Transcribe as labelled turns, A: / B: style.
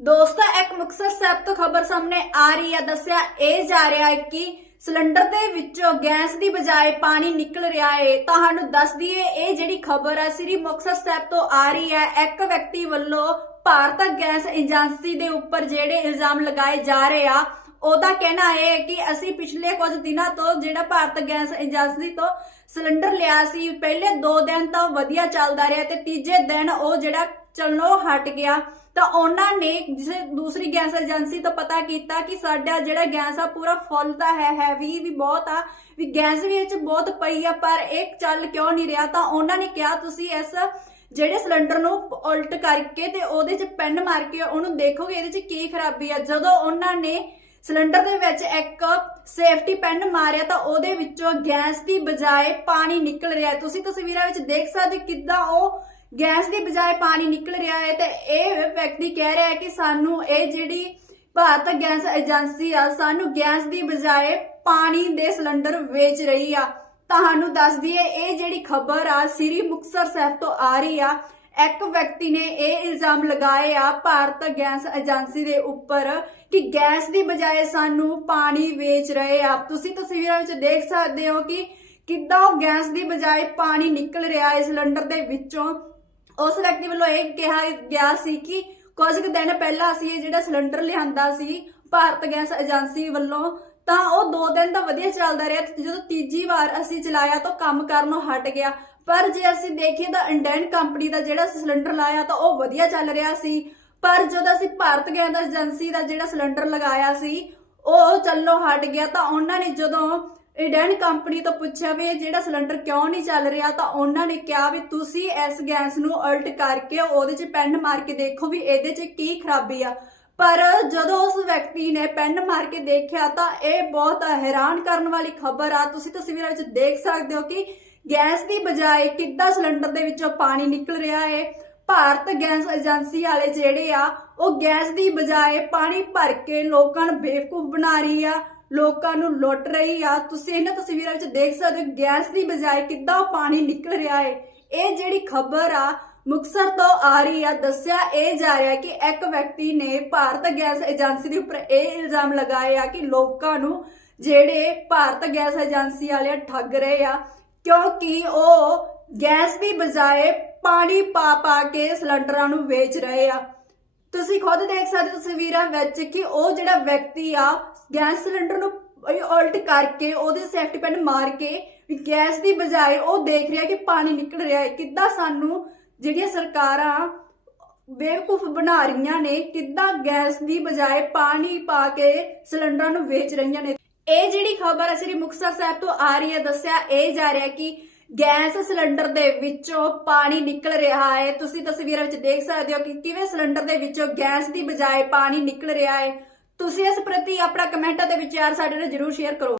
A: ਦੋਸਤੋ, ਇੱਕ ਮੁਕਤਸਰ ਸਾਹਿਬ ਤੋਂ ਖਬਰ ਸਾਹਮਣੇ ਆ ਰਹੀ ਹੈ। ਦੱਸਿਆ ਇਹ ਜਾ ਰਿਹਾ ਹੈ ਕਿ ਸਿਲੰਡਰ ਦੇ ਵਿੱਚੋਂ ਗੈਸ ਦੀ ਬਜਾਏ ਪਾਣੀ ਨਿਕਲ ਰਿਹਾ ਹੈ। ਤੁਹਾਨੂੰ ਦੱਸ ਦਈਏ, ਇਹ ਜਿਹੜੀ ਖਬਰ ਹੈ, ਸ੍ਰੀ ਮੁਕਤਸਰ ਸਾਹਿਬ ਤੋਂ ਆ ਰਹੀ ਹੈ। ਇੱਕ ਵਿਅਕਤੀ ਵੱਲੋਂ ਭਾਰਤ ਗੈਸ ਏਜੰਸੀ ਦੇ ਉੱਪਰ ਜਿਹੜੇ ਇਲਜ਼ਾਮ ਲਗਾਏ ਜਾ ਰਹੇ ਆ, ਉਹਦਾ ਕਹਿਣਾ ਇਹ ਹੈ ਕਿ ਅਸੀਂ ਪਿਛਲੇ ਕੁਝ ਦਿਨਾਂ ਤੋਂ ਜਿਹੜਾ ਭਾਰਤ ਗੈਸ ਏਜੰਸੀ ਤੋਂ ਸਿਲੰਡਰ ਲਿਆ ਸੀ, ਪਹਿਲੇ 2 ਦਿਨ ਤਾਂ ਵਧੀਆ ਚੱਲਦਾ ਰਿਹਾ ਤੇ ਤੀਜੇ ਦਿਨ ਉਹ ਜਿਹੜਾ ਚੱਲਣੋਂ ਹਟ ਗਿਆ, ਤਾਂ ਉਹਨਾਂ ਨੇ ਜਿਸੇ ਦੂਸਰੀ ਗੈਸ ਏਜੰਸੀ ਤੋਂ ਪਤਾ ਕੀਤਾ ਕਿ ਸਾਡਾ ਜਿਹੜਾ ਗੈਸ ਆ ਪੂਰਾ ਫੁੱਲ ਤਾਂ ਹੈ, ਹੈਵੀ ਵੀ ਬਹੁਤ ਆ, ਵੀ ਗੈਸ ਵੀ ਬਹੁਤ ਪਈ ਆ, ਪਰ ਇਹ ਚੱਲ ਕਿਉਂ ਨਹੀਂ ਰਿਹਾ? ਤਾਂ ਉਹਨਾਂ ਨੇ ਕਿਹਾ, ਤੁਸੀਂ ਇਸ ਜਿਹੜੇ ਸਿਲੰਡਰ ਨੂੰ ਉਲਟ ਕਰਕੇ ਤੇ ਉਹਦੇ 'ਚ ਪੈਨ ਮਾਰ ਕੇ ਉਹਨੂੰ ਦੇਖੋਗੇ, ਇਹਦੇ 'ਚ ਕੀ ਖਰਾਬੀ ਆ? ਜਦੋਂ ਉਹਨਾਂ ਨੇ ਸਿਲੰਡਰ ਦੇ ਵਿੱਚ ਇੱਕ ਸੇਫਟੀ ਪੈਨ ਮਾਰਿਆ, ਤਾਂ ਉਹਦੇ ਵਿੱਚੋਂ ਗੈਸ ਦੀ ਬਜਾਏ ਪਾਣੀ ਨਿਕਲ ਰਿਹਾ ਤੁਸੀਂ ਤਸਵੀਰਾਂ ਵਿੱਚ ਦੇਖ ਸਕਦੇ ਕਿੱਦਾਂ ਉਹ ਗੈਸ ਦੀ ਬਜਾਏ ਪਾਣੀ ਨਿਕਲ ਰਿਹਾ ਹੈ ਤੇ ਇਹ ਵਿਅਕਤੀ ਕਹਿ ਰਿਹਾ ਹੈ ਕਿ ਸਾਨੂੰ ਇਹ ਜਿਹੜੀ ਭਾਰਤ ਗੈਸ ਏਜੰਸੀ ਆ, ਸਾਨੂੰ ਗੈਸ ਦੀ ਬਜਾਏ ਪਾਣੀ ਦੇ ਸਿਲੰਡਰ ਵੇਚ ਰਹੀ ਆ। ਤੁਹਾਨੂੰ ਦੱਸ ਦਈਏ, ਇਹ ਜਿਹੜੀ ਖਬਰ ਆ, ਸ੍ਰੀ ਮੁਕਤਸਰ ਸਾਹਿਬ ਤੋਂ ਆ ਰਹੀ ਆ। ਇੱਕ ਵਿਅਕਤੀ ਨੇ ਇਹ ਇਲਜ਼ਾਮ ਲਗਾਏ ਆ ਭਾਰਤ ਗੈਸ ਏਜੰਸੀ ਦੇ ਉੱਪਰ ਕਿ ਗੈਸ ਦੀ ਬਜਾਏ ਸਾਨੂੰ ਪਾਣੀ ਵੇਚ ਰਹੇ ਆ। ਤੁਸੀਂ ਤਸਵੀਰਾਂ ਵਿੱਚ ਦੇਖ ਸਕਦੇ ਹੋ ਕਿ ਕਿੱਦਾਂ ਗੈਸ ਦੀ ਬਜਾਏ ਪਾਣੀ ਨਿਕਲ ਰਿਹਾ ਹੈ ਸਿਲੰਡਰ ਦੇ ਵਿੱਚੋਂ। ਉਸ ਵਿਅਕਤੀ ਵੱਲੋਂ ਇਹ ਕਿਹਾ ਗਿਆ ਸੀ ਕਿ ਕੁਝ ਕੁ ਦਿਨ ਪਹਿਲਾਂ ਅਸੀਂ ਇਹ ਜਿਹੜਾ ਸਿਲੰਡਰ ਲਿਆਂਦਾ ਸੀ, ਭਾਰਤ ਗੈਸ ਏਜੰਸੀ ਵੱਲੋਂ, ਤਾਂ ਉਹ 2 ਦਿਨ ਤਾਂ ਵਧੀਆ ਚੱਲਦਾ ਰਿਹਾ ਜਦੋਂ ਤੀਜੀ ਵਾਰ ਅਸੀਂ ਚਲਾਇਆ ਤਾਂ ਕੰਮ ਕਰਨੋਂ ਹਟ ਗਿਆ। ਪਰ ਜੇ ਅਸੀਂ ਦੇਖੀਏ ਤਾਂ ਇੰਡੀਅਨ ਕੰਪਨੀ ਦਾ ਜਿਹੜਾ ਸਿਲੰਡਰ ਲਾਇਆ ਤਾਂ ਉਹ ਵਧੀਆ ਚੱਲ ਰਿਹਾ ਸੀ। ਪਰ ਜਦੋਂ ਅਸੀਂ ਭਾਰਤ ਗੈਸ ਏਜੰਸੀ ਦਾ ਜਿਹੜਾ ਸਿਲੰਡਰ ਲਗਾਇਆ ਸੀ, ਉਹ ਚੱਲੋ ਹਟ ਗਿਆ ਤਾਂ ਉਹਨਾਂ ਨੇ ਜਦੋਂ ਇੰਡੀਅਨ ਕੰਪਨੀ ਤੋਂ ਪੁੱਛਿਆ ਵੀ ਇਹ ਜਿਹੜਾ ਸਿਲੰਡਰ ਕਿਉਂ ਨਹੀਂ ਚੱਲ ਰਿਹਾ, ਤਾਂ ਉਹਨਾਂ ਨੇ ਕਿਹਾ ਵੀ ਤੁਸੀਂ ਇਸ ਗੈਸ ਨੂੰ ਉਲਟ ਕਰਕੇ ਉਹਦੇ 'ਚ ਪੈਨ ਮਾਰ ਕੇ ਦੇਖੋ ਵੀ ਇਹਦੇ 'ਚ ਕੀ ਖਰਾਬੀ ਆ। ਪਰ ਜਦੋਂ ਉਸ ਵਿਅਕਤੀ ਨੇ ਪੈਨ ਮਾਰ ਕੇ ਦੇਖਿਆ, ਤਾਂ ਇਹ ਬਹੁਤ ਹੈਰਾਨ ਕਰਨ ਵਾਲੀ ਖਬਰ ਆ। ਤੁਸੀਂ ਤਸਵੀਰਾਂ ਵਿੱਚ ਦੇਖ ਸਕਦੇ ਹੋ ਕਿ ਗੈਸ ਦੀ ਬਜਾਏ ਕਿੱਦਾਂ ਸਿਲੰਡਰ ਦੇ ਵਿੱਚੋਂ ਪਾਣੀ ਨਿਕਲ ਰਿਹਾ ਹੈ ਭਾਰਤ ਗੈਸ ਏਜੰਸੀ ਵਾਲੇ ਜਿਹੜੇ ਆ, ਉਹ ਗੈਸ ਦੀ ਬਜਾਏ ਪਾਣੀ ਭਰ ਕੇ ਲੋਕਾਂ ਨੂੰ ਬੇਵਕੂਫ ਬਣਾ ਰਹੀ ਆ। ਲੋਕਾਂ ਨੂੰ ਲੁੱਟ ਰਹੀ ਆ। ਤੁਸੀਂ ਇਹਨਾਂ ਤਸਵੀਰਾਂ ਵਿੱਚ ਦੇਖ ਸਕਦੇ ਹੋ, ਗੈਸ ਦੀ ਬਜਾਏ ਕਿੱਦਾਂ ਪਾਣੀ ਨਿਕਲ ਰਿਹਾ ਹੈ ਇਹ ਜਿਹੜੀ ਖਬਰ ਆ ਮੁਕਸਰ ਤੋਂ ਆ ਰਹੀ ਆ। ਦੱਸਿਆ ਇਹ ਜਾ ਰਿਹਾ ਕਿ ਇੱਕ ਵਿਅਕਤੀ ਨੇ ਭਾਰਤ ਗੈਸ ਏਜੰਸੀ ਦੇ ਉੱਪਰ ਇਹ ਇਲਜ਼ਾਮ ਲਗਾਏ ਆ ਕਿ ਲੋਕਾਂ ਨੂੰ ਜਿਹੜੇ ਭਾਰਤ ਗੈਸ ਏਜੰਸੀ ਵਾਲੇ ਠੱਗ ਰਹੇ ਆ, ਕਿਉਂਕਿ ਉਹ ਗੈਸ ਦੀ ਬਜਾਏ ਪਾਣੀ ਪਾ ਪਾ ਕੇ ਸਿਲੰਡਰਾਂ ਨੂੰ ਵੇਚ ਰਹੇ ਆ। ਤੁਸੀਂ ਖੁਦ ਦੇਖ ਸਕਦੇ ਹੋ ਤਸਵੀਰਾਂ ਵਿੱਚ ਕਿ ਉਹ ਜਿਹੜਾ ਵਿਅਕਤੀ ਆ, ਗੈਸ ਸਿਲੰਡਰ ਨੂੰ ਉਲਟ ਕਰਕੇ ਉਹਦੇ ਸੇਫਟੀ ਪੈਨ ਮਾਰ ਕੇ ਗੈਸ ਦੀ ਬਜਾਏ ਉਹ ਦੇਖ ਰਿਹਾ ਕਿ ਪਾਣੀ ਨਿਕਲ ਰਿਹਾ ਹੈ। ਕਿੱਦਾਂ ਸਾਨੂੰ ਜਿਹੜੀਆਂ ਸਰਕਾਰਾਂ ਬੇਵਕੂਫ ਬਣਾ ਰਹੀਆਂ ਨੇ, ਕਿੱਦਾਂ ਗੈਸ ਦੀ ਬਜਾਏ ਪਾਣੀ ਪਾ ਕੇ ਸਿਲੰਡਰਾਂ ਨੂੰ ਵੇਚ ਰਹੀਆਂ ਨੇ। ਇਹ ਜਿਹੜੀ ਖਬਰ ਹੈ ਸ੍ਰੀ ਮੁਕਤਸਰ ਸਾਹਿਬ ਤੋਂ ਆ ਰਹੀ ਹੈ, ਦੱਸਿਆ ਇਹ ਜਾ ਰਿਹਾ ਕਿ ਗੈਸ ਸਿਲੰਡਰ ਦੇ ਵਿੱਚੋਂ ਪਾਣੀ ਨਿਕਲ ਰਿਹਾ ਹੈ। ਤੁਸੀਂ ਤਸਵੀਰਾਂ ਵਿੱਚ ਦੇਖ ਸਕਦੇ ਹੋ ਕਿ ਕਿਵੇਂ ਸਿਲੰਡਰ ਦੇ ਵਿੱਚੋਂ ਗੈਸ ਦੀ ਬਜਾਏ ਪਾਣੀ ਨਿਕਲ ਰਿਹਾ ਹੈ। ਤੁਸੀਂ ਇਸ ਪ੍ਰਤੀ ਆਪਣਾ ਕਮੈਂਟਾਂ ਦੇ ਵਿਚਾਰ ਸਾਡੇ ਨਾਲ ਜਰੂਰ ਸ਼ੇਅਰ ਕਰੋ।